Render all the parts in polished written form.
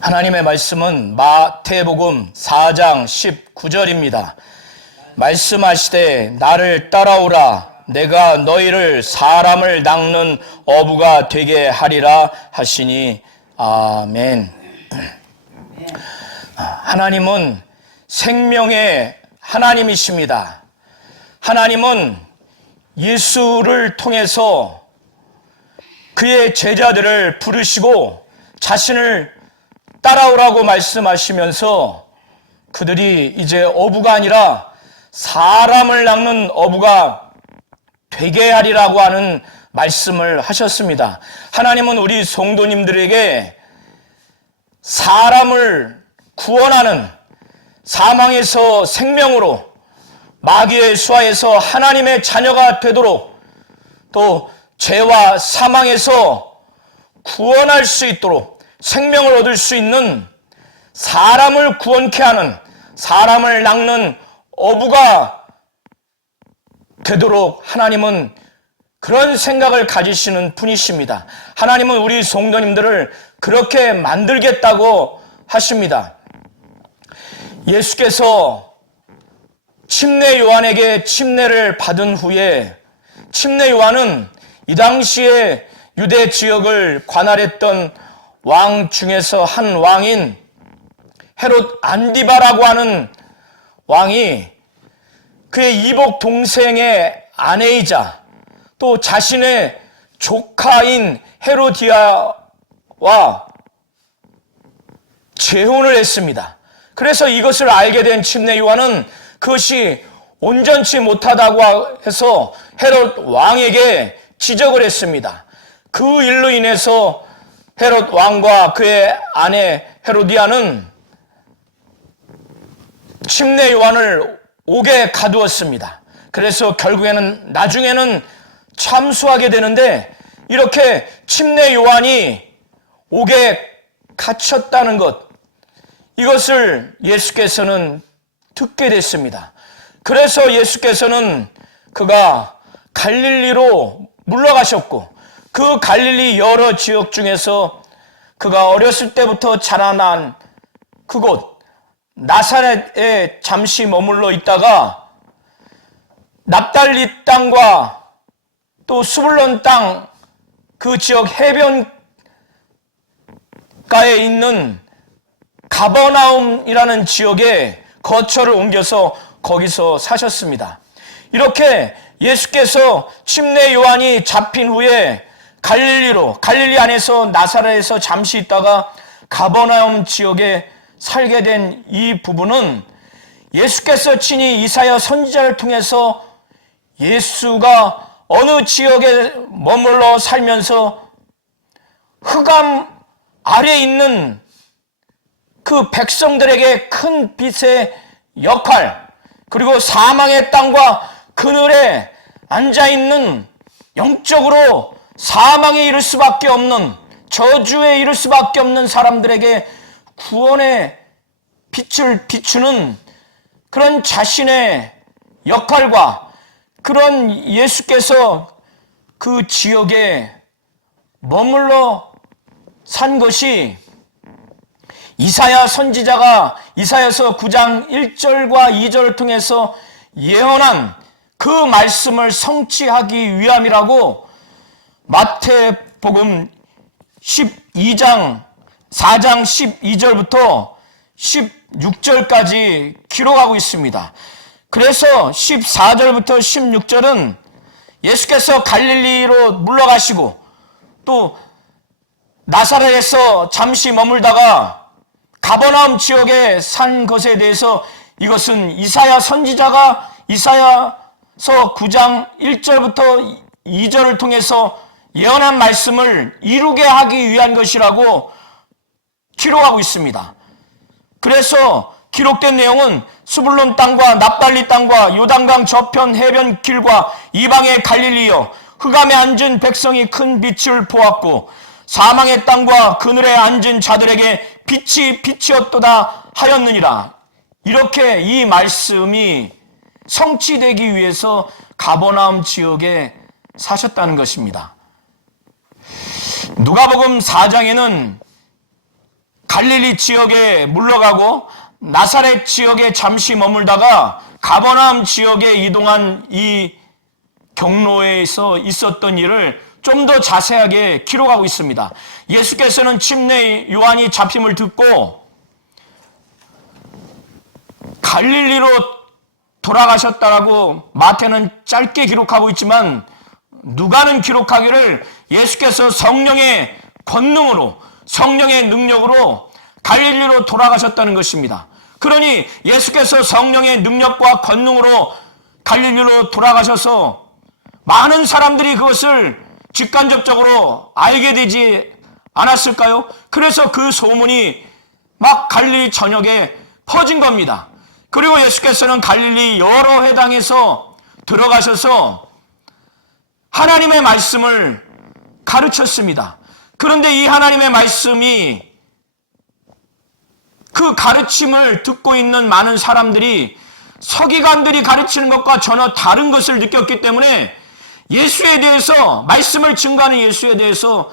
하나님의 말씀은 마태복음 4장 19절입니다. 말씀하시되 나를 따라오라 내가 너희를 사람을 낚는 어부가 되게 하리라 하시니 아멘. 하나님은 생명의 하나님이십니다. 하나님은 예수를 통해서 그의 제자들을 부르시고 자신을 따라오라고 말씀하시면서 그들이 이제 어부가 아니라 사람을 낚는 어부가 되게 하리라고 하는 말씀을 하셨습니다. 하나님은 우리 성도님들에게 사람을 구원하는, 사망에서 생명으로, 마귀의 수하에서 하나님의 자녀가 되도록, 또 죄와 사망에서 구원할 수 있도록 생명을 얻을 수 있는, 사람을 구원케 하는, 사람을 낚는 어부가 되도록 하나님은 그런 생각을 가지시는 분이십니다. 하나님은 우리 성도님들을 그렇게 만들겠다고 하십니다. 예수께서 침례 요한에게 침례를 받은 후에 침례 요한은 이 당시에 유대 지역을 관할했던 왕 중에서 한 왕인 헤롯 안디바라고 하는 왕이 그의 이복 동생의 아내이자 또 자신의 조카인 헤로디아와 재혼을 했습니다. 그래서 이것을 알게 된 침례 요한은 그것이 온전치 못하다고 해서 헤롯 왕에게 지적을 했습니다. 그 일로 인해서 헤롯 왕과 그의 아내 헤로디아는 침례 요한을 옥에 가두었습니다. 그래서 결국에는 나중에는 참수하게 되는데, 이렇게 침례 요한이 옥에 갇혔다는 것, 이것을 예수께서는 듣게 됐습니다. 그래서 예수께서는 그가 갈릴리로 물러가셨고, 그 갈릴리 여러 지역 중에서 그가 어렸을 때부터 자라난 그곳 나사렛에 잠시 머물러 있다가 납달리 땅과 또 스불론 땅 그 지역 해변가에 있는 가버나움이라는 지역에 거처를 옮겨서 거기서 사셨습니다. 이렇게 예수께서 침례 요한이 잡힌 후에 갈릴리 안에서 나사렛에서 잠시 있다가 가버나움 지역에 살게 된 이 부분은 예수께서 친히 이사야 선지자를 통해서 예수가 어느 지역에 머물러 살면서 흑암 아래에 있는 그 백성들에게 큰 빛의 역할, 그리고 사망의 땅과 그늘에 앉아있는 영적으로 사망에 이를 수밖에 없는, 저주에 이를 수밖에 없는 사람들에게 구원의 빛을 비추는 그런 자신의 역할과 그런 예수께서 그 지역에 머물러 산 것이 이사야 선지자가 이사야서 9장 1절과 2절을 통해서 예언한 그 말씀을 성취하기 위함이라고 마태복음 4장 12절부터 16절까지 기록하고 있습니다. 그래서 14절부터 16절은 예수께서 갈릴리로 물러가시고 또 나사렛에서 잠시 머물다가 가버나움 지역에 산 것에 대해서 이것은 이사야 선지자가 이사야서 9장 1절부터 2절을 통해서 예언한 말씀을 이루게 하기 위한 것이라고 기록하고 있습니다. 그래서 기록된 내용은 스불론 땅과 납달리 땅과 요단강 저편 해변 길과 이방의 갈릴리여 흑암에 앉은 백성이 큰 빛을 보았고 사망의 땅과 그늘에 앉은 자들에게 빛이 빛이었도다 하였느니라. 이렇게 이 말씀이 성취되기 위해서 가버나움 지역에 사셨다는 것입니다. 누가복음 4장에는 갈릴리 지역에 물러가고 나사렛 지역에 잠시 머물다가 가버나움 지역에 이동한 이 경로에서 있었던 일을 좀 더 자세하게 기록하고 있습니다. 예수께서는 침례 요한이 잡힘을 듣고 갈릴리로 돌아가셨다라고 마태는 짧게 기록하고 있지만 누가는 기록하기를 예수께서 성령의 권능으로, 성령의 능력으로 갈릴리로 돌아가셨다는 것입니다. 그러니 예수께서 성령의 능력과 권능으로 갈릴리로 돌아가셔서 많은 사람들이 그것을 직간접적으로 알게 되지 않았을까요? 그래서 그 소문이 막 갈릴리 전역에 퍼진 겁니다. 그리고 예수께서는 갈릴리 여러 회당에서 들어가셔서 하나님의 말씀을 가르쳤습니다. 그런데 이 하나님의 말씀이 그 가르침을 듣고 있는 많은 사람들이 서기관들이 가르치는 것과 전혀 다른 것을 느꼈기 때문에 예수에 대해서, 말씀을 증거하는 예수에 대해서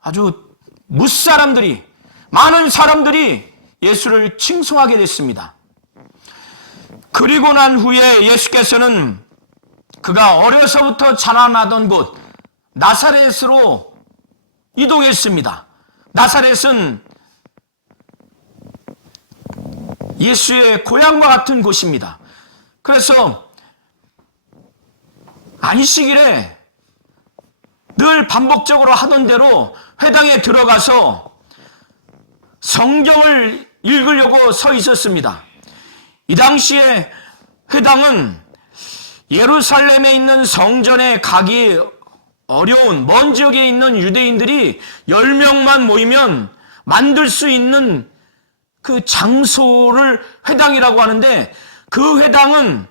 아주 무사람들이, 많은 사람들이 예수를 칭송하게 됐습니다. 그리고 난 후에 예수께서는 그가 어려서부터 자라나던 곳 나사렛으로 이동했습니다. 나사렛은 예수의 고향과 같은 곳입니다. 그래서 안식일에 늘 반복적으로 하던 대로 회당에 들어가서 성경을 읽으려고 서 있었습니다. 이 당시에 회당은 예루살렘에 있는 성전에 가기 어려운 먼 지역에 있는 유대인들이 10명만 모이면 만들 수 있는 그 장소를 회당이라고 하는데, 그 회당은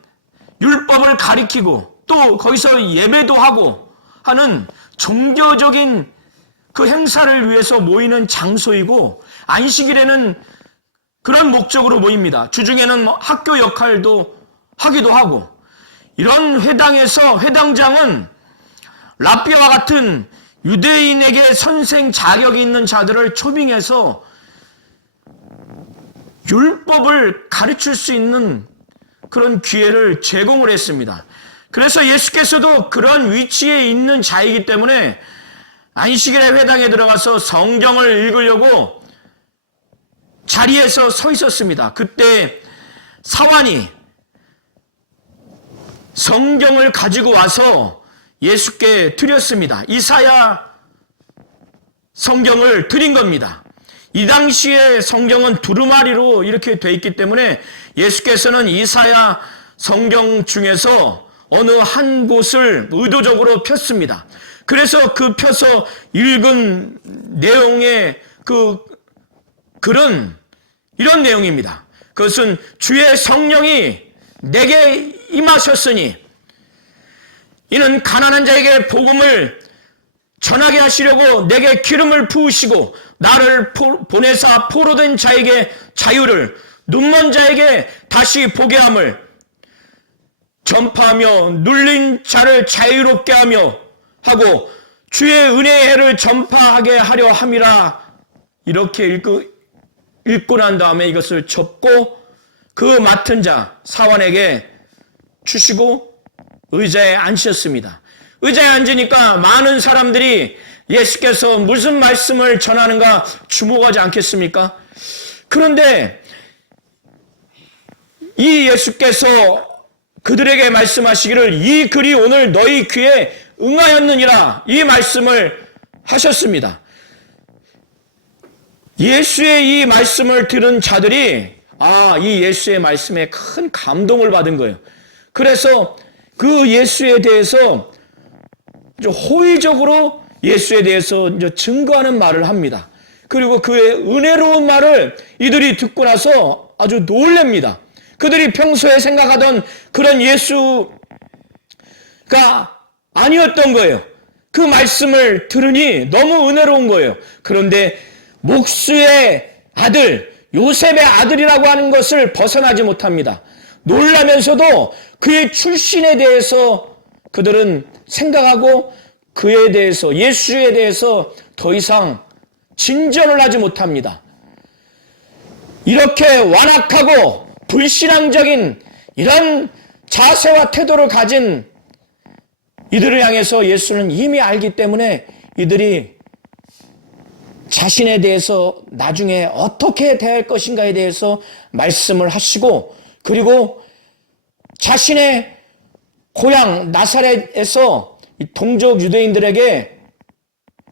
율법을 가리키고 또 거기서 예배도 하고 하는 종교적인 그 행사를 위해서 모이는 장소이고, 안식일에는 그런 목적으로 모입니다. 주중에는 학교 역할도 하기도 하고, 이런 회당에서 회당장은 랍비와 같은 유대인에게 선생 자격이 있는 자들을 초빙해서 율법을 가르칠 수 있는 그런 기회를 제공을 했습니다. 그래서 예수께서도 그런 위치에 있는 자이기 때문에 안식일에 회당에 들어가서 성경을 읽으려고 자리에서 서 있었습니다. 그때 사환이 성경을 가지고 와서 예수께 드렸습니다. 이사야 성경을 드린 겁니다. 이 당시에 성경은 두루마리로 이렇게 돼 있기 때문에 예수께서는 이사야 성경 중에서 어느 한 곳을 의도적으로 폈습니다. 그래서 그 펴서 읽은 내용의 그 글은 이런 내용입니다. 그것은 주의 성령이 내게 임하셨으니 이는 가난한 자에게 복음을 전하게 하시려고 내게 기름을 부으시고 나를 보내사 포로된 자에게 자유를, 눈먼 자에게 다시 보게 함을, 전파하며 눌린 자를 자유롭게 하며 하고 주의 은혜의 해를 전파하게 하려 함이라. 이렇게 읽고 난 다음에 이것을 접고 그 맡은 자 사환에게 주시고 의자에 앉으셨습니다. 의자에 앉으니까 많은 사람들이 예수께서 무슨 말씀을 전하는가 주목하지 않겠습니까? 그런데 이 예수께서 그들에게 말씀하시기를 이 글이 오늘 너희 귀에 응하였느니라, 이 말씀을 하셨습니다. 예수의 이 말씀을 들은 자들이 이 예수의 말씀에 큰 감동을 받은 거예요. 그래서 그 예수에 대해서 호의적으로 예수에 대해서 증거하는 말을 합니다. 그리고 그의 은혜로운 말을 이들이 듣고 나서 아주 놀랍니다. 그들이 평소에 생각하던 그런 예수가 아니었던 거예요. 그 말씀을 들으니 너무 은혜로운 거예요. 그런데 목수의 아들, 요셉의 아들이라고 하는 것을 벗어나지 못합니다. 놀라면서도 그의 출신에 대해서 그들은 생각하고 그에 대해서, 예수에 대해서 더 이상 진전을 하지 못합니다. 이렇게 완악하고 불신앙적인 이런 자세와 태도를 가진 이들을 향해서 예수는 이미 알기 때문에 이들이 자신에 대해서 나중에 어떻게 대할 것인가에 대해서 말씀을 하시고, 그리고 자신의 고향 나사렛에서 동족 유대인들에게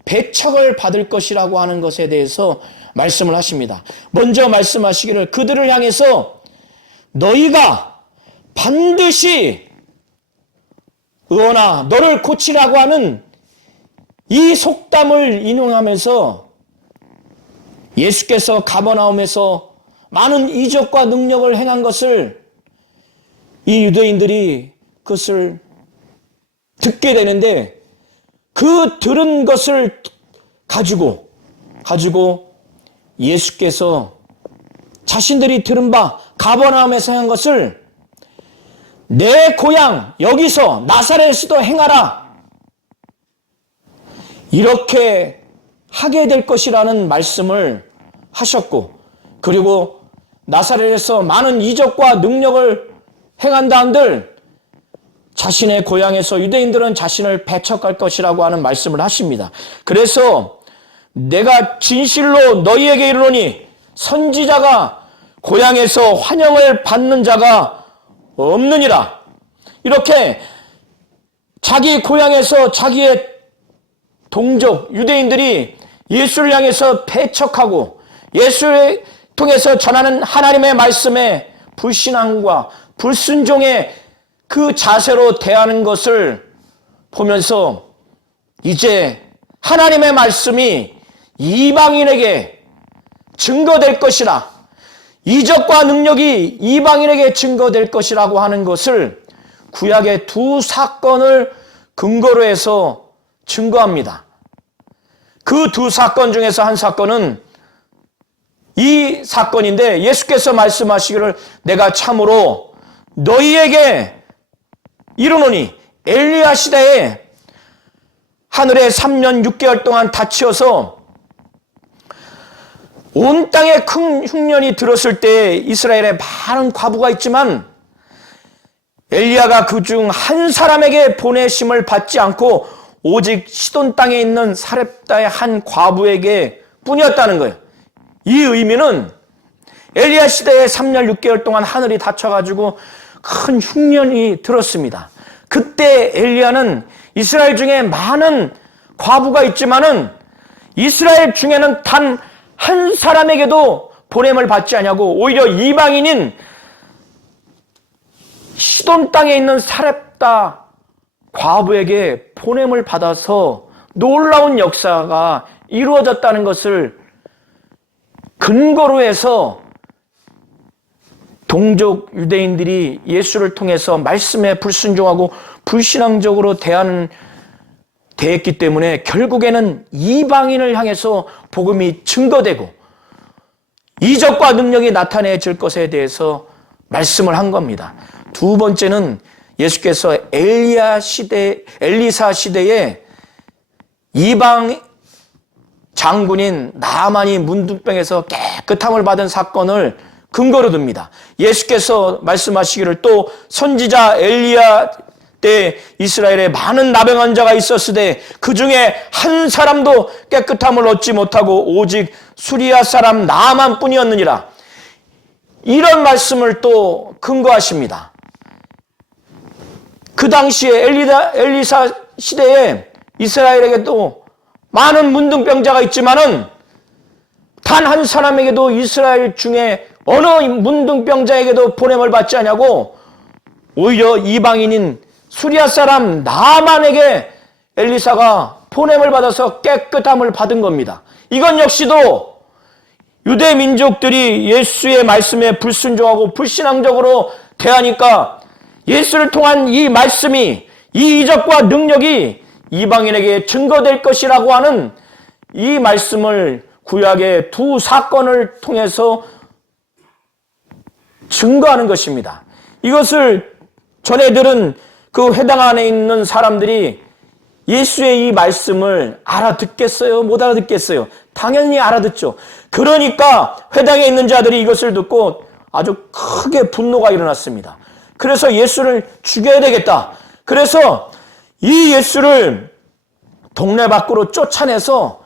배척을 받을 것이라고 하는 것에 대해서 말씀을 하십니다. 먼저 말씀하시기를 그들을 향해서 너희가 반드시 의원아 너를 고치라고 하는 이 속담을 인용하면서 예수께서 가버나움에서 많은 이적과 능력을 행한 것을 이 유대인들이 그것을 듣게 되는데, 그 들은 것을 가지고 예수께서 자신들이 들은 바 가버나움에서 한 것을 내 고향 여기서 나사렛에서도 행하라, 이렇게 하게 될 것이라는 말씀을 하셨고, 그리고 나사렛에서 많은 이적과 능력을 행한다 한들 자신의 고향에서 유대인들은 자신을 배척할 것이라고 하는 말씀을 하십니다. 그래서 내가 진실로 너희에게 이르노니 선지자가 고향에서 환영을 받는 자가 없느니라. 이렇게 자기 고향에서 자기의 동족 유대인들이 예수를 향해서 배척하고 예수를 통해서 전하는 하나님의 말씀에 불신앙과 불순종의 그 자세로 대하는 것을 보면서 이제 하나님의 말씀이 이방인에게 증거될 것이라, 이적과 능력이 이방인에게 증거될 것이라고 하는 것을 구약의 두 사건을 근거로 해서 증거합니다. 그 두 사건 중에서 한 사건은 이 사건인데, 예수께서 말씀하시기를 내가 참으로 너희에게 이르노니 엘리야 시대에 하늘에 3년 6개월 동안 닫혀서 온 땅에 큰 흉년이 들었을 때 이스라엘에 많은 과부가 있지만 엘리야가 그중 한 사람에게 보내심을 받지 않고 오직 시돈 땅에 있는 사렙다의 한 과부에게 뿐이었다는 거예요. 이 의미는 엘리야 시대에 3년 6개월 동안 하늘이 닫혀가지고 큰 흉년이 들었습니다. 그때 엘리야는 이스라엘 중에 많은 과부가 있지만은 이스라엘 중에는 단 한 사람에게도 보냄을 받지 않냐고 오히려 이방인인 시돈 땅에 있는 사렙다 과부에게 보냄을 받아서 놀라운 역사가 이루어졌다는 것을 근거로 해서 동족 유대인들이 예수를 통해서 말씀에 불순종하고 불신앙적으로 대했기 때문에 결국에는 이방인을 향해서 복음이 증거되고 이적과 능력이 나타내질 것에 대해서 말씀을 한 겁니다. 두 번째는 예수께서 엘리사 시대에 이방 장군인 나아만이 문둥병에서 깨끗함을 받은 사건을 근거로 듭니다. 예수께서 말씀하시기를 또 선지자 엘리야 때 이스라엘에 많은 나병 환자가 있었으되 그 중에 한 사람도 깨끗함을 얻지 못하고 오직 수리아 사람 나아만 뿐이었느니라. 이런 말씀을 또 근거하십니다. 그 당시에 엘리사 시대에 이스라엘에게도 많은 문둥병자가 있지만은 단 한 사람에게도 이스라엘 중에 어느 문둥병자에게도 보냄을 받지 않냐고 오히려 이방인인 수리아 사람 나아만에게 엘리사가 보냄을 받아서 깨끗함을 받은 겁니다. 이건 역시도 유대 민족들이 예수의 말씀에 불순종하고 불신앙적으로 대하니까 예수를 통한 이 말씀이, 이 이적과 능력이 이방인에게 증거될 것이라고 하는 이 말씀을 구약의 두 사건을 통해서 증거하는 것입니다. 이것을 전에 들은 그 회당 안에 있는 사람들이 예수의 이 말씀을 알아듣겠어요? 못 알아듣겠어요? 당연히 알아듣죠. 그러니까 회당에 있는 자들이 이것을 듣고 아주 크게 분노가 일어났습니다. 그래서 예수를 죽여야 되겠다. 그래서 이 예수를 동네 밖으로 쫓아내서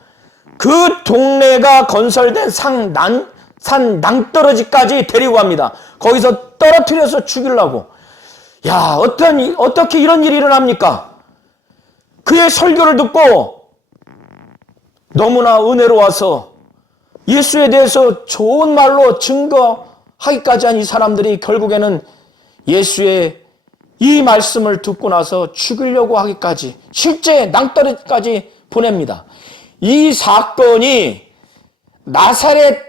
그 동네가 건설된 산 낭떠러지까지 데리고 갑니다. 거기서 떨어뜨려서 죽이려고. 야, 어떻게 이런 일이 일어납니까? 그의 설교를 듣고 너무나 은혜로워서 예수에 대해서 좋은 말로 증거하기까지 한 이 사람들이 결국에는 예수의 이 말씀을 듣고 나서 죽이려고 하기까지, 실제 낭떠러지까지 보냅니다. 이 사건이 나사렛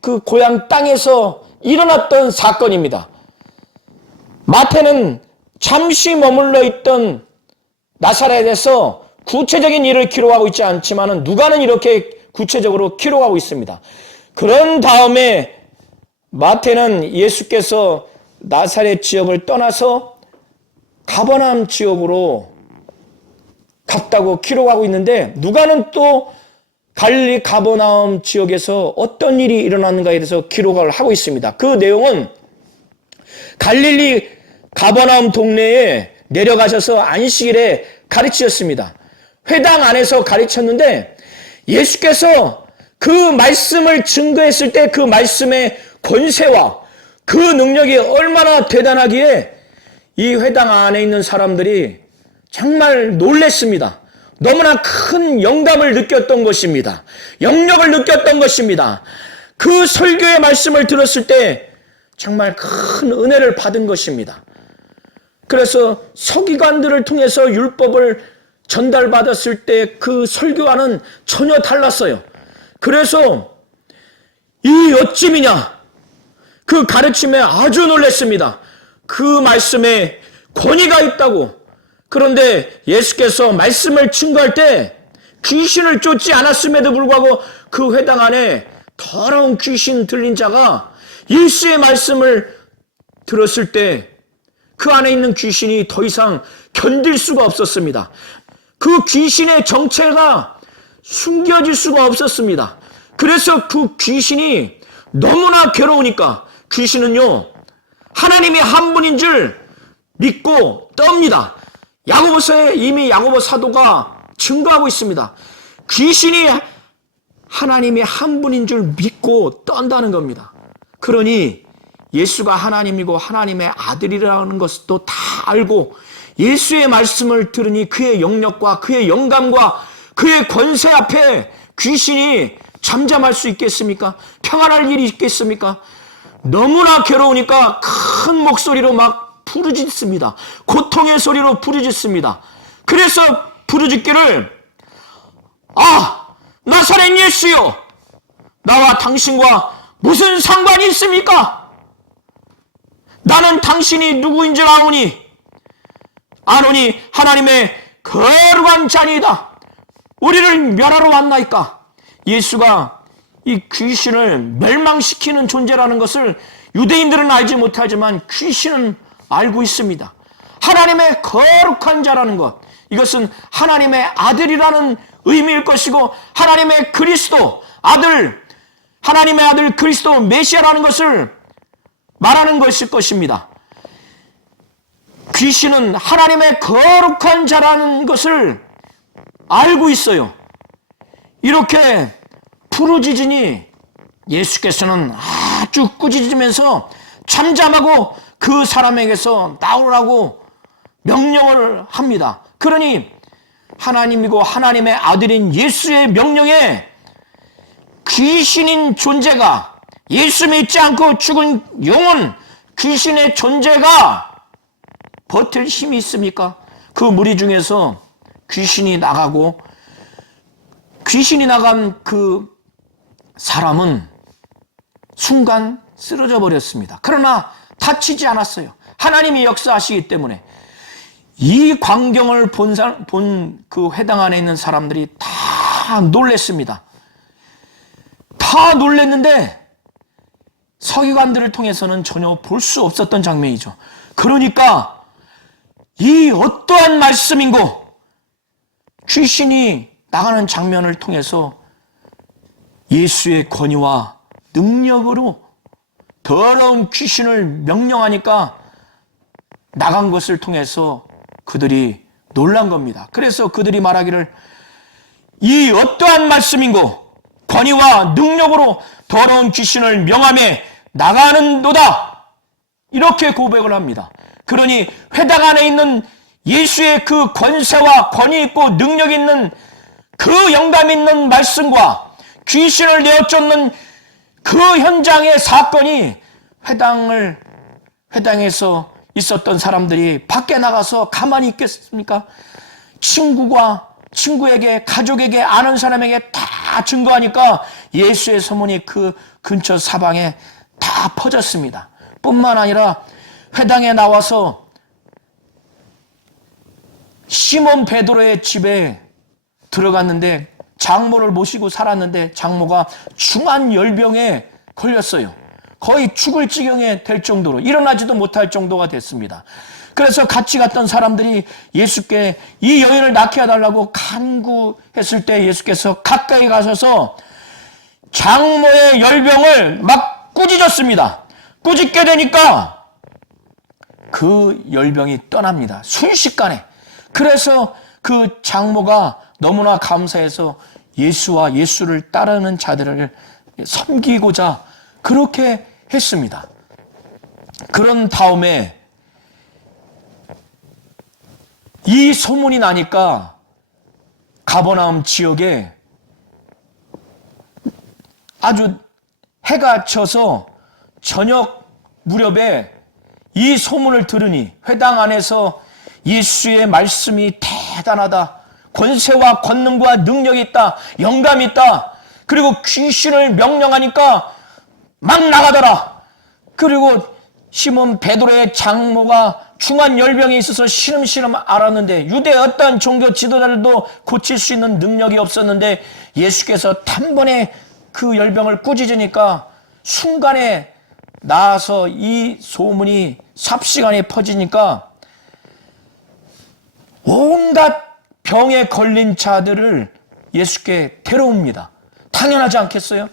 그 고향 땅에서 일어났던 사건입니다. 마태는 잠시 머물러 있던 나사렛에서 구체적인 일을 기록하고 있지 않지만 누가는 이렇게 구체적으로 기록하고 있습니다. 그런 다음에 마태는 예수께서 나사렛 지역을 떠나서 가버나움 지역으로 갔다고 기록하고 있는데, 누가는 또 갈릴리 가버나움 지역에서 어떤 일이 일어났는가에 대해서 기록을 하고 있습니다. 그 내용은 갈릴리 가버나움 동네에 내려가셔서 안식일에 가르치셨습니다. 회당 안에서 가르쳤는데 예수께서 그 말씀을 증거했을 때 그 말씀의 권세와 그 능력이 얼마나 대단하기에 이 회당 안에 있는 사람들이 정말 놀랬습니다. 너무나 큰 영감을 느꼈던 것입니다. 영역을 느꼈던 것입니다. 그 설교의 말씀을 들었을 때 정말 큰 은혜를 받은 것입니다. 그래서 서기관들을 통해서 율법을 전달받았을 때 그 설교와는 전혀 달랐어요. 그래서 이 어찌미냐, 그 가르침에 아주 놀랐습니다. 그 말씀에 권위가 있다고. 그런데 예수께서 말씀을 증거할 때 귀신을 쫓지 않았음에도 불구하고 그 회당 안에 더러운 귀신 들린 자가 예수의 말씀을 들었을 때 그 안에 있는 귀신이 더 이상 견딜 수가 없었습니다. 그 귀신의 정체가 숨겨질 수가 없었습니다. 그래서 그 귀신이 너무나 괴로우니까 귀신은요, 하나님이 한 분인 줄 믿고 떱니다. 야고보서에 이미 야고보 사도가 증거하고 있습니다. 귀신이 하나님이 한 분인 줄 믿고 떤다는 겁니다. 그러니 예수가 하나님이고 하나님의 아들이라는 것도 다 알고 예수의 말씀을 들으니 그의 영역과 그의 영감과 그의 권세 앞에 귀신이 잠잠할 수 있겠습니까? 평안할 일이 있겠습니까? 너무나 괴로우니까 큰 목소리로 막 부르짖습니다. 고통의 소리로 부르짖습니다. 그래서 부르짖기를, 아, 나사렛 예수여, 나와 당신과 무슨 상관이 있습니까? 나는 당신이 누구인 줄 아노니 하나님의 거룩한 자니이다. 우리를 멸하러 왔나이까? 예수가 이 귀신을 멸망시키는 존재라는 것을 유대인들은 알지 못하지만 귀신은 알고 있습니다. 하나님의 거룩한 자라는 것, 이것은 하나님의 아들이라는 의미일 것이고 하나님의 그리스도 아들, 하나님의 아들 그리스도 메시아라는 것을 말하는 것일 것입니다. 귀신은 하나님의 거룩한 자라는 것을 알고 있어요. 이렇게 부르짖으니 예수께서는 아주 꾸짖으면서 잠잠하고 그 사람에게서 나오라고 명령을 합니다. 그러니 하나님이고 하나님의 아들인 예수의 명령에 귀신인 존재가, 예수 믿지 않고 죽은 영혼, 귀신의 존재가 버틸 힘이 있습니까? 그 무리 중에서 귀신이 나가고, 귀신이 나간 그 사람은 순간 쓰러져 버렸습니다. 그러나 다치지 않았어요. 하나님이 역사하시기 때문에. 이 광경을 본 그 회당 안에 있는 사람들이 다 놀랬습니다. 다 놀랬는데 서기관들을 통해서는 전혀 볼 수 없었던 장면이죠. 그러니까 이 어떠한 말씀인고 귀신이 나가는 장면을 통해서 예수의 권위와 능력으로 더러운 귀신을 명령하니까 나간 것을 통해서 그들이 놀란 겁니다. 그래서 그들이 말하기를 이 어떠한 말씀인고 권위와 능력으로 더러운 귀신을 명하며 나가는도다, 이렇게 고백을 합니다. 그러니 회당 안에 있는 예수의 그 권세와 권위 있고 능력 있는 그 영감 있는 말씀과 귀신을 내어쫓는 그 현장의 사건이 회당에서 있었던 사람들이 밖에 나가서 가만히 있겠습니까? 친구에게, 가족에게, 아는 사람에게 다 증거하니까 예수의 소문이 그 근처 사방에 다 퍼졌습니다. 뿐만 아니라 회당에 나와서 시몬 베드로의 집에 들어갔는데 장모를 모시고 살았는데 장모가 중한 열병에 걸렸어요. 거의 죽을 지경에 될 정도로, 일어나지도 못할 정도가 됐습니다. 그래서 같이 갔던 사람들이 예수께 이 여인을 낫게 해달라고 간구했을 때 예수께서 가까이 가셔서 장모의 열병을 막 꾸짖었습니다. 꾸짖게 되니까 그 열병이 떠납니다. 순식간에. 그래서 그 장모가 너무나 감사해서 예수와 예수를 따르는 자들을 섬기고자 그렇게 했습니다. 그런 다음에 이 소문이 나니까 가버나움 지역에 아주 해가 져서 저녁 무렵에 이 소문을 들으니 회당 안에서 예수의 말씀이 대단하다, 권세와 권능과 능력이 있다, 영감이 있다, 그리고 귀신을 명령하니까 막 나가더라. 그리고 시몬 베드로의 장모가 중한 열병에 있어서 시름시름 앓았는데 유대 어떤 종교 지도자들도 고칠 수 있는 능력이 없었는데 예수께서 단번에 그 열병을 꾸짖으니까 순간에 나아서 이 소문이 삽시간에 퍼지니까 온갖 병에 걸린 자들을 예수께 데려옵니다. 당연하지 않겠어요?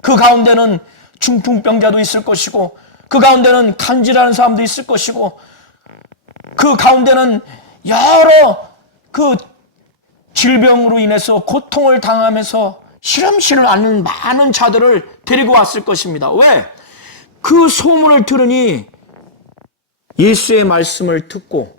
그 가운데는 중풍병자도 있을 것이고, 그 가운데는 간질하는 사람도 있을 것이고, 그 가운데는 여러 그 질병으로 인해서 고통을 당하면서 시름시름 앓는 많은 자들을 데리고 왔을 것입니다. 왜? 그 소문을 들으니 예수의 말씀을 듣고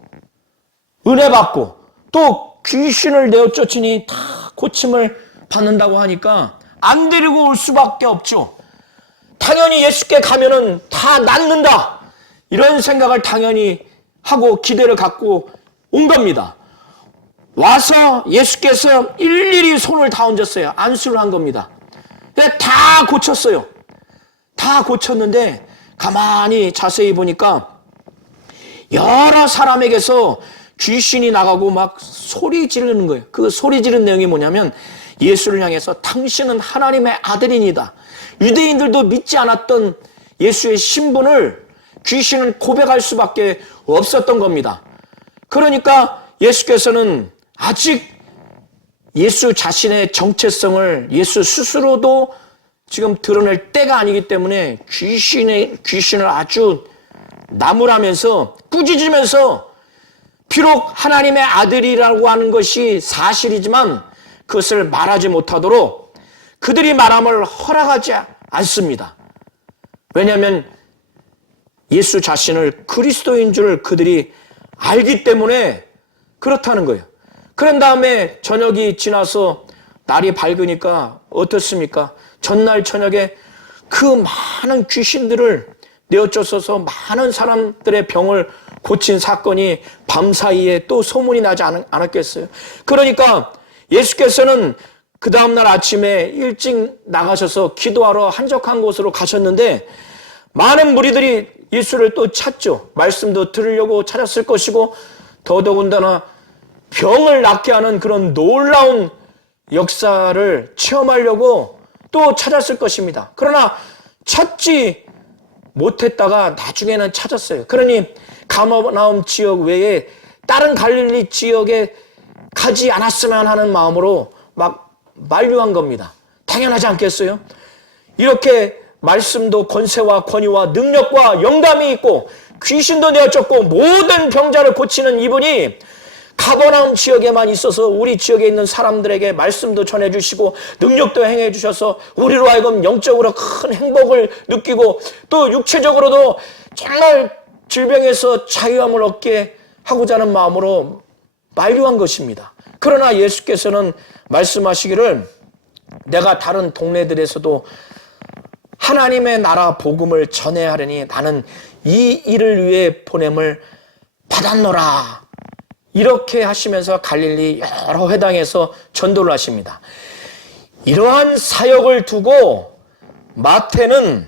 은혜 받고 또 귀신을 내어쫓으니 다 고침을 받는다고 하니까 안 데리고 올 수밖에 없죠. 당연히 예수께 가면은 다 낫는다, 이런 생각을 당연히 하고 기대를 갖고 온 겁니다. 와서 예수께서 일일이 손을 다 얹었어요. 안수를 한 겁니다. 다 고쳤어요. 다 고쳤는데 가만히 자세히 보니까 여러 사람에게서 귀신이 나가고 막 소리 지르는 거예요. 그 소리 지르는 내용이 뭐냐면 예수를 향해서 당신은 하나님의 아들이니다. 유대인들도 믿지 않았던 예수의 신분을 귀신은 고백할 수밖에 없었던 겁니다. 그러니까 예수께서는 아직 예수 자신의 정체성을 예수 스스로도 지금 드러낼 때가 아니기 때문에 귀신을 아주 나무라면서 꾸짖으면서 비록 하나님의 아들이라고 하는 것이 사실이지만 그것을 말하지 못하도록 그들이 말함을 허락하지 않습니다. 왜냐하면 예수 자신을 그리스도인 줄 그들이 알기 때문에 그렇다는 거예요. 그런 다음에 저녁이 지나서 날이 밝으니까 어떻습니까? 전날 저녁에 그 많은 귀신들을 내어쫓아서 많은 사람들의 병을 고친 사건이 밤사이에 또 소문이 나지 않았겠어요? 그러니까 예수께서는 그 다음날 아침에 일찍 나가셔서 기도하러 한적한 곳으로 가셨는데 많은 무리들이 예수를 또 찾죠. 말씀도 들으려고 찾았을 것이고 더더군다나 병을 낫게 하는 그런 놀라운 역사를 체험하려고 또 찾았을 것입니다. 그러나 찾지 못했다가 나중에는 찾았어요. 그러니 가버나움 지역 외에 다른 갈릴리 지역에 가지 않았으면 하는 마음으로 막 만류한 겁니다. 당연하지 않겠어요? 이렇게 말씀도 권세와 권위와 능력과 영감이 있고 귀신도 내어쫓고 모든 병자를 고치는 이분이 가버나움 지역에만 있어서 우리 지역에 있는 사람들에게 말씀도 전해주시고 능력도 행해주셔서 우리로 하여금 영적으로 큰 행복을 느끼고 또 육체적으로도 정말 질병에서 자유함을 얻게 하고자 하는 마음으로 만류한 것입니다. 그러나 예수께서는 말씀하시기를 내가 다른 동네들에서도 하나님의 나라 복음을 전해야 하려니 나는 이 일을 위해 보냄을 받았노라. 이렇게 하시면서 갈릴리 여러 회당에서 전도를 하십니다. 이러한 사역을 두고 마태는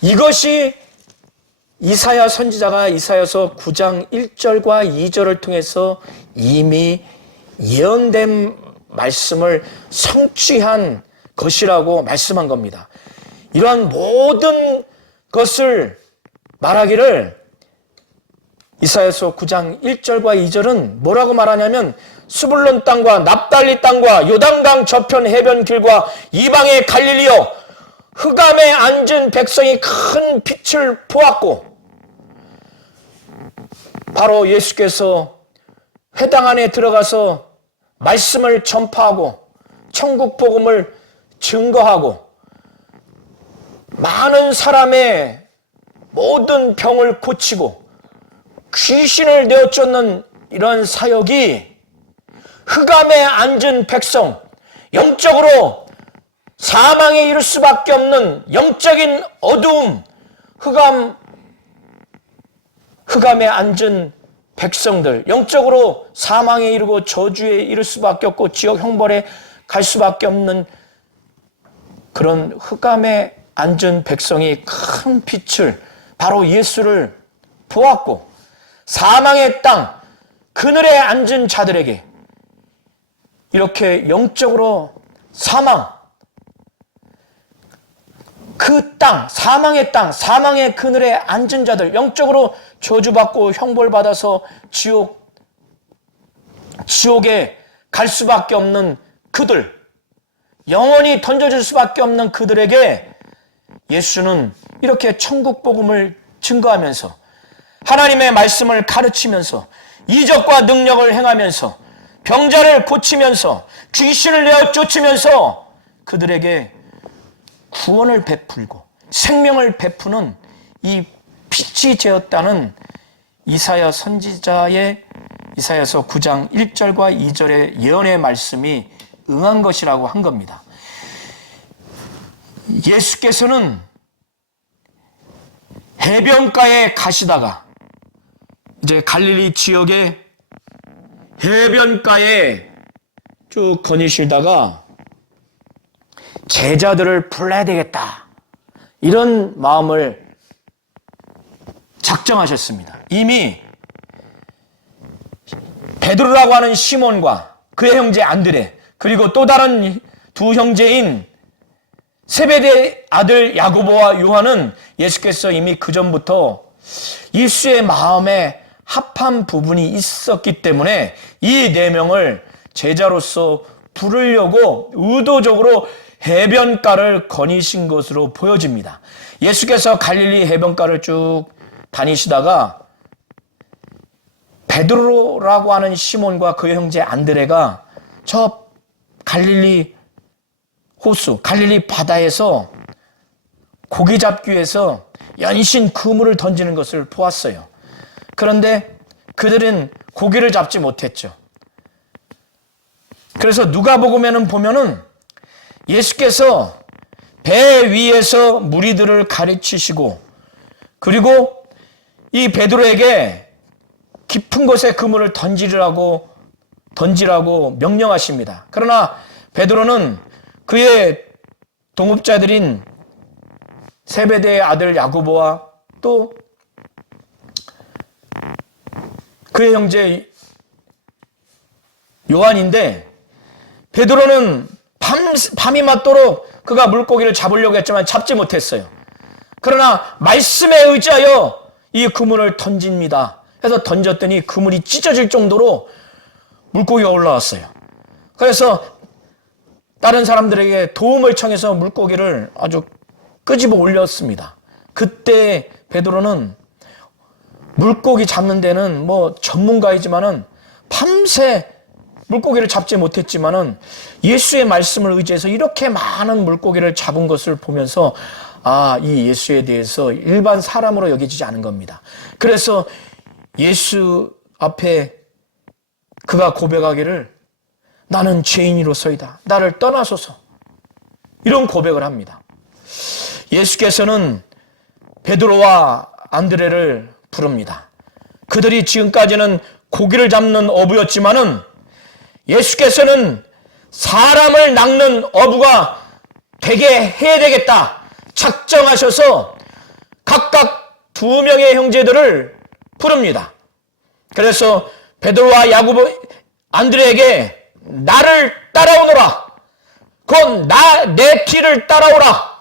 이것이 이사야 선지자가 이사야서 9장 1절과 2절을 통해서 이미 예언된 말씀을 성취한 것이라고 말씀한 겁니다. 이러한 모든 것을 말하기를 이사야서 9장 1절과 2절은 뭐라고 말하냐면 스불론 땅과 납달리 땅과 요단강 저편 해변 길과 이방의 갈릴리여 흑암에 앉은 백성이 큰 빛을 보았고 바로 예수께서 회당 안에 들어가서 말씀을 전파하고 천국 복음을 증거하고 많은 사람의 모든 병을 고치고 귀신을 내어쫓는 이런 사역이 흑암에 앉은 백성, 영적으로 사망에 이를 수밖에 없는 영적인 어두움, 흑암에 앉은 백성들, 영적으로 사망에 이르고 저주에 이를 수밖에 없고 지옥 형벌에 갈 수밖에 없는 그런 흑암에 앉은 백성이 큰 빛을 바로 예수를 보았고 사망의 땅, 그늘에 앉은 자들에게 이렇게 영적으로 사망, 그 땅, 사망의 땅, 사망의 그늘에 앉은 자들, 영적으로 저주받고 형벌받아서 지옥에 갈 수밖에 없는 그들, 영원히 던져질 수밖에 없는 그들에게 예수는 이렇게 천국 복음을 증거하면서 하나님의 말씀을 가르치면서 이적과 능력을 행하면서 병자를 고치면서 귀신을 내어 쫓으면서 그들에게 구원을 베풀고 생명을 베푸는 이 빛이 되었다는 이사야 선지자의 이사야서 9장 1절과 2절의 예언의 말씀이 응한 것이라고 한 겁니다. 예수께서는 해변가에 가시다가 이제 갈릴리 지역의 해변가에 쭉 거니시다가 제자들을 불러야 되겠다 이런 마음을 작정하셨습니다. 이미 베드로라고 하는 시몬과 그의 형제 안드레 그리고 또 다른 두 형제인 세베대의 아들 야고보와 요한은 예수께서 이미 그 전부터 예수의 마음에 합한 부분이 있었기 때문에 이 네 명을 제자로서 부르려고 의도적으로 해변가를 거니신 것으로 보여집니다. 예수께서 갈릴리 해변가를 쭉 다니시다가 베드로라고 하는 시몬과 그의 형제 안드레가 저 갈릴리 호수, 갈릴리 바다에서 고기 잡기 위해서 연신 그물을 던지는 것을 보았어요. 그런데 그들은 고기를 잡지 못했죠. 그래서 누가복음에는 보면은 예수께서 배 위에서 무리들을 가르치시고 그리고 이 베드로에게 깊은 곳에 그물을 던지라고 명령하십니다. 그러나 베드로는 그의 동업자들인 세베대의 아들 야고보와 또 그의 형제 요한인데 베드로는 밤이 맞도록 그가 물고기를 잡으려고 했지만 잡지 못했어요. 그러나 말씀에 의지하여 이 그물을 던집니다. 해서 던졌더니 그물이 찢어질 정도로 물고기가 올라왔어요. 그래서 다른 사람들에게 도움을 청해서 물고기를 아주 끄집어 올렸습니다. 그때 베드로는 물고기 잡는 데는 뭐 전문가이지만은 밤새 물고기를 잡지 못했지만은 예수의 말씀을 의지해서 이렇게 많은 물고기를 잡은 것을 보면서 이 예수에 대해서 일반 사람으로 여겨지지 않은 겁니다. 그래서 예수 앞에 그가 고백하기를 나는 죄인이로서이다. 나를 떠나소서. 이런 고백을 합니다. 예수께서는 베드로와 안드레를 부릅니다. 그들이 지금까지는 고기를 잡는 어부였지만은 예수께서는 사람을 낚는 어부가 되게 해야 되겠다 작정하셔서 각각 2명의 형제들을 부릅니다. 그래서 베드로와 야고보, 안드레에게 나를 따라오너라. 곧 내 뒤를 따라오라.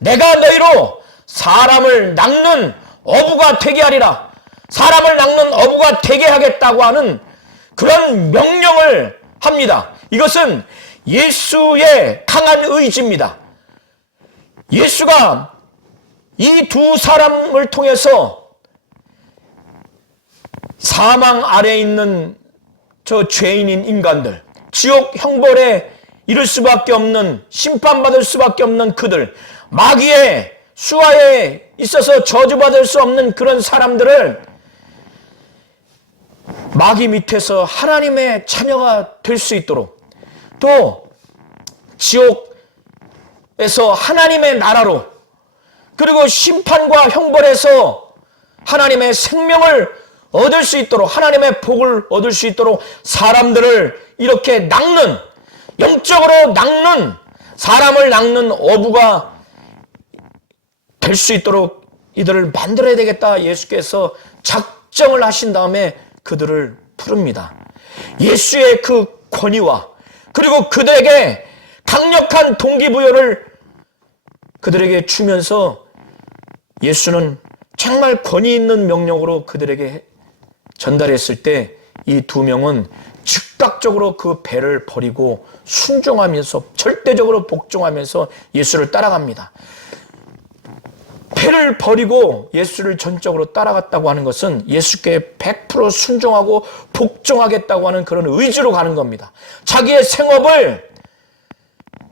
내가 너희로 사람을 낚는 어부가 되게 하리라. 사람을 낚는 어부가 되게 하겠다고 하는 그런 명령을 합니다. 이것은 예수의 강한 의지입니다. 예수가 이 2 사람을 통해서 사망 아래에 있는 저 죄인인 인간들, 지옥 형벌에 이를 수밖에 없는, 심판받을 수밖에 없는 그들, 마귀의 수하에 있어서 저주받을 수 없는 그런 사람들을 마귀 밑에서 하나님의 자녀가 될 수 있도록, 또 지옥에서 하나님의 나라로, 그리고 심판과 형벌에서 하나님의 생명을 얻을 수 있도록, 하나님의 복을 얻을 수 있도록 사람들을 이렇게 낚는, 영적으로 낚는, 사람을 낚는 어부가 될 수 있도록 이들을 만들어야 되겠다. 예수께서 작정을 하신 다음에 그들을 부릅니다. 예수의 그 권위와 그리고 그들에게 강력한 동기부여를 그들에게 주면서 예수는 정말 권위 있는 명령으로 그들에게 전달했을 때 이 2명은 즉각적으로 그 배를 버리고 순종하면서, 절대적으로 복종하면서 예수를 따라갑니다. 배를 버리고 예수를 전적으로 따라갔다고 하는 것은 예수께 100% 순종하고 복종하겠다고 하는 그런 의지로 가는 겁니다. 자기의 생업을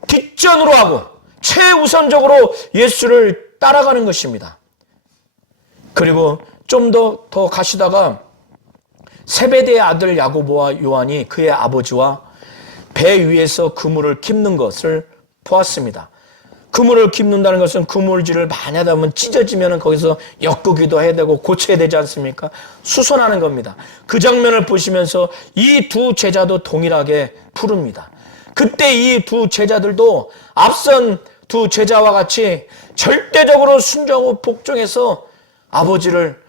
뒷전으로 하고 최우선적으로 예수를 따라가는 것입니다. 그리고 좀 더 가시다가 세베대의 아들 야고보와 요한이 그의 아버지와 배 위에서 그물을 깁는 것을 보았습니다. 그물을 깁는다는 것은 그물질을 많이 하다 보면 찢어지면 거기서 엮기도 해야 되고 고쳐야 되지 않습니까? 수선하는 겁니다. 그 장면을 보시면서 이 2 제자도 동일하게 부릅니다. 그때 이 2 제자들도 앞선 2 제자와 같이 절대적으로 순종하고 복종해서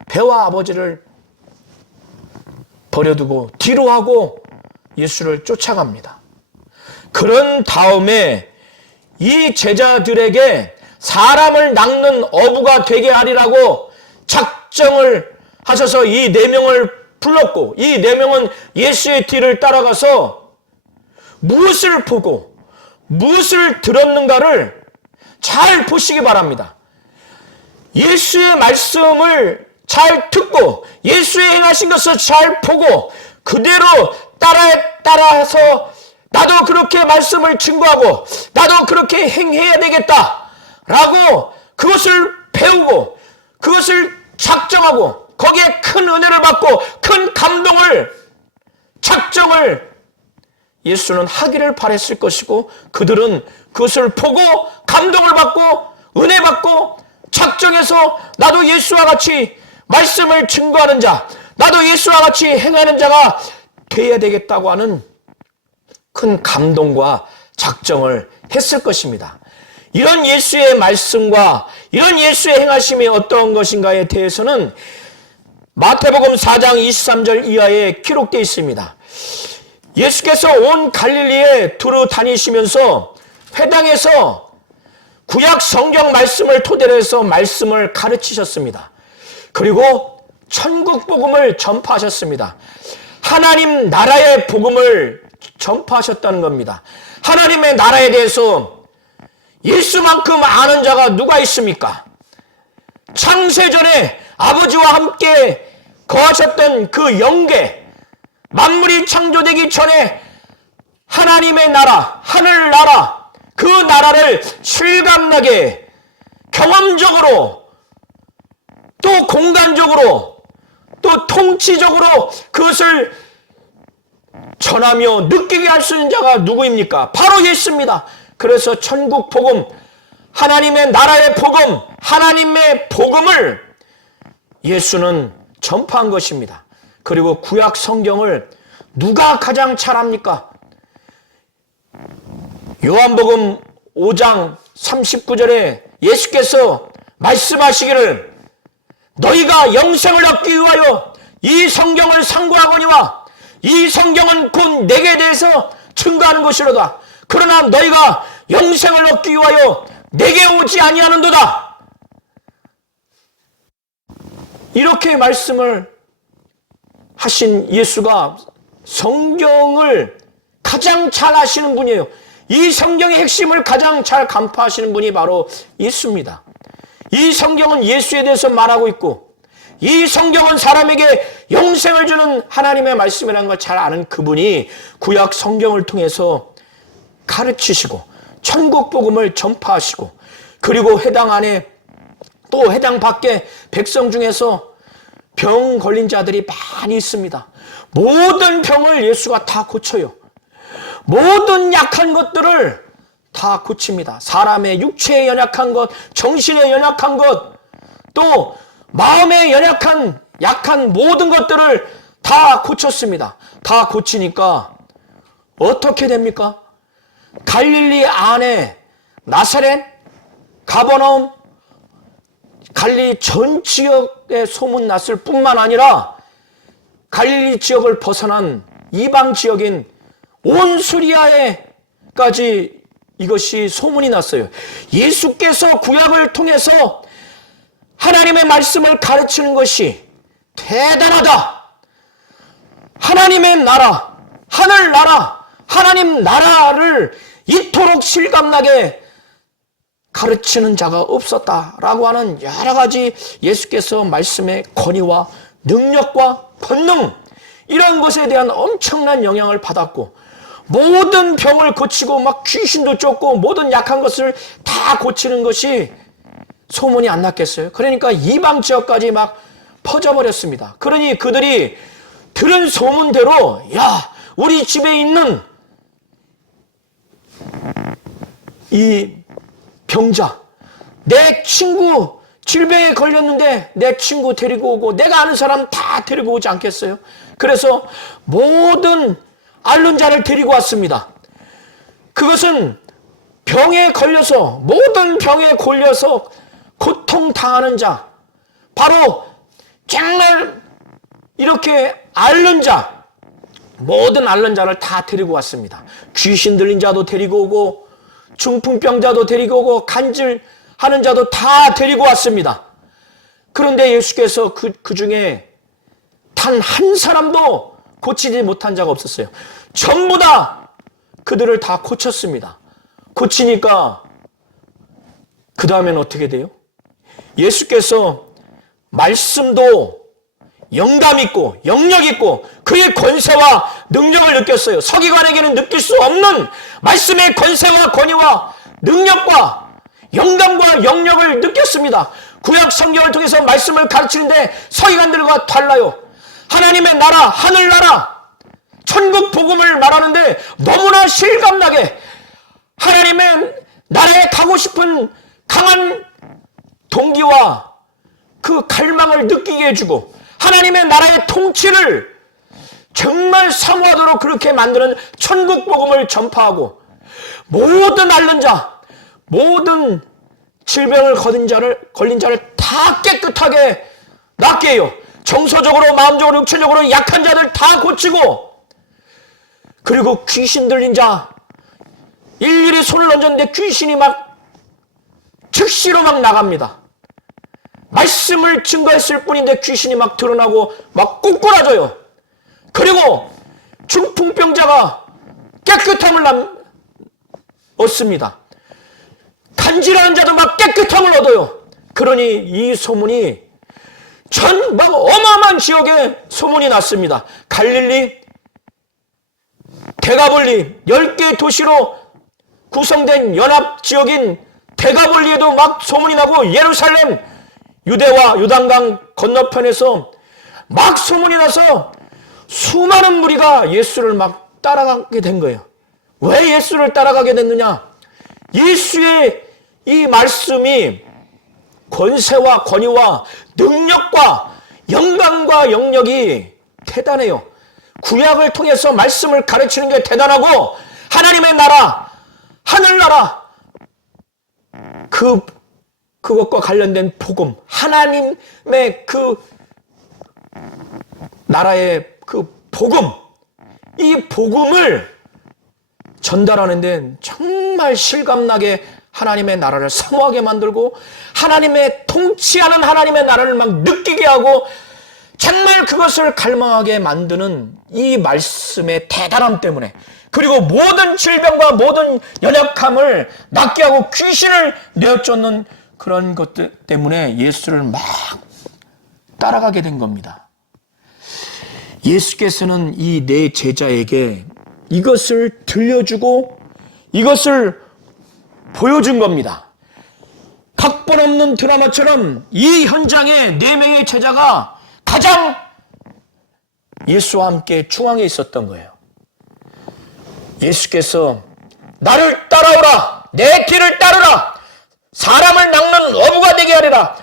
배와 아버지를 버려두고 뒤로 하고 예수를 쫓아갑니다. 그런 다음에 이 제자들에게 사람을 낚는 어부가 되게 하리라고 작정을 하셔서 이 4명을 불렀고, 이 4명은 예수의 뒤를 따라가서 무엇을 보고 무엇을 들었는가를 잘 보시기 바랍니다. 예수의 말씀을 잘 듣고 예수의 행하신 것을 잘 보고 그대로 따라서 나도 그렇게 말씀을 증거하고 나도 그렇게 행해야 되겠다라고 그것을 배우고 그것을 작정하고 거기에 큰 은혜를 받고 큰 감동을, 작정을 예수는 하기를 바랬을 것이고, 그들은 그것을 보고 감동을 받고 은혜 받고 작정해서 나도 예수와 같이 말씀을 증거하는 자, 나도 예수와 같이 행하는 자가 되어야 되겠다고 하는 큰 감동과 작정을 했을 것입니다. 이런 예수의 말씀과 이런 예수의 행하심이 어떤 것인가에 대해서는 마태복음 4장 23절 이하에 기록되어 있습니다. 예수께서 온 갈릴리에 두루 다니시면서 회당에서 구약 성경 말씀을 토대로 해서 말씀을 가르치셨습니다. 그리고 천국 복음을 전파하셨습니다. 하나님 나라의 복음을 전파하셨다는 겁니다. 하나님의 나라에 대해서 예수만큼 아는 자가 누가 있습니까? 창세전에 아버지와 함께 거하셨던 그 영계, 만물이 창조되기 전에 하나님의 나라, 하늘나라, 그 나라를 실감나게 경험적으로 또 공간적으로 또 통치적으로 그것을 전하며 느끼게 할 수 있는 자가 누구입니까? 바로 예수입니다. 그래서 천국 복음, 하나님의 나라의 복음, 하나님의 복음을 예수는 전파한 것입니다. 그리고 구약 성경을 누가 가장 잘 압니까? 요한복음 5장 39절에 예수께서 말씀하시기를 너희가 영생을 얻기 위하여 이 성경을 상고하거니와 이 성경은 곧 내게 대해서 증거하는 것이로다. 그러나 너희가 영생을 얻기 위하여 내게 오지 아니하는도다. 이렇게 말씀을 하신 예수가 성경을 가장 잘 아시는 분이에요. 이 성경의 핵심을 가장 잘 간파하시는 분이 바로 예수입니다. 이 성경은 예수에 대해서 말하고 있고 이 성경은 사람에게 영생을 주는 하나님의 말씀이라는 걸 잘 아는 그분이 구약 성경을 통해서 가르치시고 천국 복음을 전파하시고 그리고 해당 안에 또 해당 밖에 백성 중에서 병 걸린 자들이 많이 있습니다. 모든 병을 예수가 다 고쳐요. 모든 약한 것들을 다 고칩니다. 사람의 육체에 연약한 것, 정신에 연약한 것, 또 마음에 약한 모든 것들을 다 고쳤습니다. 다 고치니까 어떻게 됩니까? 갈릴리 안에 나사렛, 가버나움, 갈릴리 전 지역에 소문났을 뿐만 아니라 갈릴리 지역을 벗어난 이방 지역인 온 수리아에까지 이것이 소문이 났어요. 예수께서 구약을 통해서 하나님의 말씀을 가르치는 것이 대단하다. 하나님의 나라, 하늘나라, 하나님 나라를 이토록 실감나게 가르치는 자가 없었다라고 하는 여러 가지 예수께서 말씀의 권위와 능력과 권능 이런 것에 대한 엄청난 영향을 받았고 모든 병을 고치고 막 귀신도 쫓고 모든 약한 것을 다 고치는 것이 소문이 안 났겠어요? 그러니까 이방 지역까지 막 퍼져버렸습니다. 그러니 그들이 들은 소문대로 야, 우리 집에 있는 이 병자, 내 친구 질병에 걸렸는데 내 친구 데리고 오고 내가 아는 사람 다 데리고 오지 않겠어요? 그래서 모든 앓는 자를 데리고 왔습니다. 그것은 병에 걸려서 모든 병에 걸려서 고통당하는 자, 바로 정말 이렇게 앓는 자, 모든 앓는 자를 다 데리고 왔습니다. 귀신 들린 자도 데리고 오고 중풍병자도 데리고 오고 간질하는 자도 다 데리고 왔습니다. 그런데 예수께서 그 중에 단 한 사람도 고치지 못한 자가 없었어요. 전부 다 그들을 다 고쳤습니다. 고치니까 그 다음엔 어떻게 돼요? 예수께서 말씀도 영감 있고 영력 있고 그의 권세와 능력을 느꼈어요. 서기관에게는 느낄 수 없는 말씀의 권세와 권위와 능력과 영감과 영력을 느꼈습니다. 구약 성경을 통해서 말씀을 가르치는데 서기관들과 달라요. 하나님의 나라, 하늘나라, 천국 복음을 말하는데 너무나 실감나게 하나님의 나라에 가고 싶은 강한 동기와 그 갈망을 느끼게 해주고 하나님의 나라의 통치를 정말 사모하도록 그렇게 만드는 천국 복음을 전파하고 모든 앓는 자, 모든 질병을 걸린 자를 다 깨끗하게 낫게 해요. 정서적으로, 마음적으로, 육체적으로 약한 자들 다 고치고 그리고 귀신 들린 자 일일이 손을 얹었는데 귀신이 막 즉시로 막 나갑니다. 말씀을 증거했을 뿐인데 귀신이 막 드러나고 막 꾸꾸라져요. 그리고 중풍병자가 깨끗함을 얻습니다. 간질하는 자도 막 깨끗함을 얻어요. 그러니 이 소문이 전 막 어마어마한 지역에 소문이 났습니다. 갈릴리, 데가볼리 10개 도시로 구성된 연합 지역인 데가볼리에도 막 소문이 나고, 예루살렘, 유대와 요단강 건너편에서 막 소문이 나서 수많은 무리가 예수를 막 따라가게 된 거예요. 왜 예수를 따라가게 됐느냐? 예수의 이 말씀이 권세와 권위와 능력과 영광과 영역이 대단해요. 구약을 통해서 말씀을 가르치는 게 대단하고, 하나님의 나라, 하늘나라, 그것과 관련된 복음, 하나님의 그 나라의 그 복음, 이 복음을 전달하는 데는 정말 실감나게 하나님의 나라를 사모하게 만들고, 하나님의 통치하는 하나님의 나라를 막 느끼게 하고, 정말 그것을 갈망하게 만드는 이 말씀의 대단함 때문에, 그리고 모든 질병과 모든 연약함을 낫게 하고 귀신을 내어쫓는 그런 것들 때문에 예수를 막 따라가게 된 겁니다. 예수께서는 이 네 제자에게 이것을 들려주고 이것을 보여준 겁니다. 각본 없는 드라마처럼 이 현장에 4명의 제자가 가장 예수와 함께 중앙에 있었던 거예요. 예수께서 나를 따라오라, 내 길을 따르라, 사람을 낚는 어부가 되게 하리라.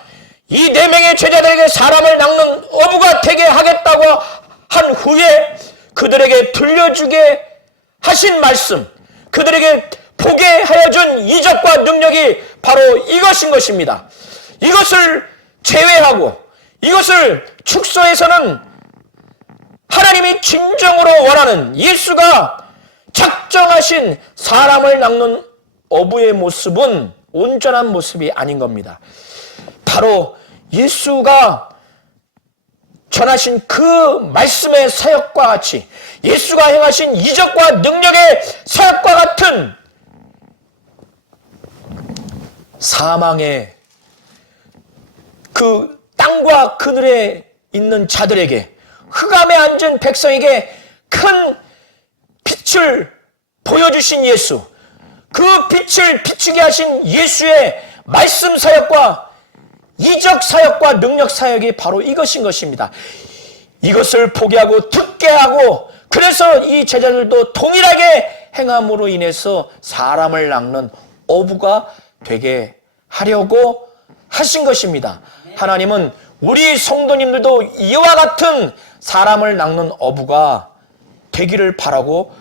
이 4명의 제자들에게 사람을 낚는 어부가 되게 하겠다고 한 후에 그들에게 들려주게 하신 말씀, 그들에게 보게 하여 준 이적과 능력이 바로 이것인 것입니다. 이것을 제외하고 이것을 축소해서는 하나님이 진정으로 원하는, 예수가 작정하신 사람을 낚는 어부의 모습은 온전한 모습이 아닌 겁니다. 바로 예수가 전하신 그 말씀의 사역과 같이, 예수가 행하신 이적과 능력의 사역과 같은 사망의 그 땅과 그늘에 있는 자들에게, 흑암에 앉은 백성에게 큰 빛을 보여주신 예수, 그 빛을 비추게 하신 예수의 말씀 사역과 이적 사역과 능력 사역이 바로 이것인 것입니다. 이것을 보게 하고 듣게 하고, 그래서 이 제자들도 동일하게 행함으로 인해서 사람을 낚는 어부가 되게 하려고 하신 것입니다. 하나님은 우리 성도님들도 이와 같은 사람을 낚는 어부가 되기를 바라고,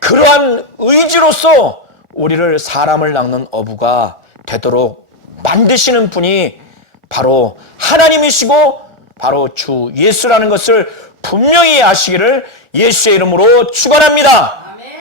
그러한 의지로서 우리를 사람을 낚는 어부가 되도록 만드시는 분이 바로 하나님이시고 바로 주 예수라는 것을 분명히 아시기를 예수의 이름으로 축원합니다.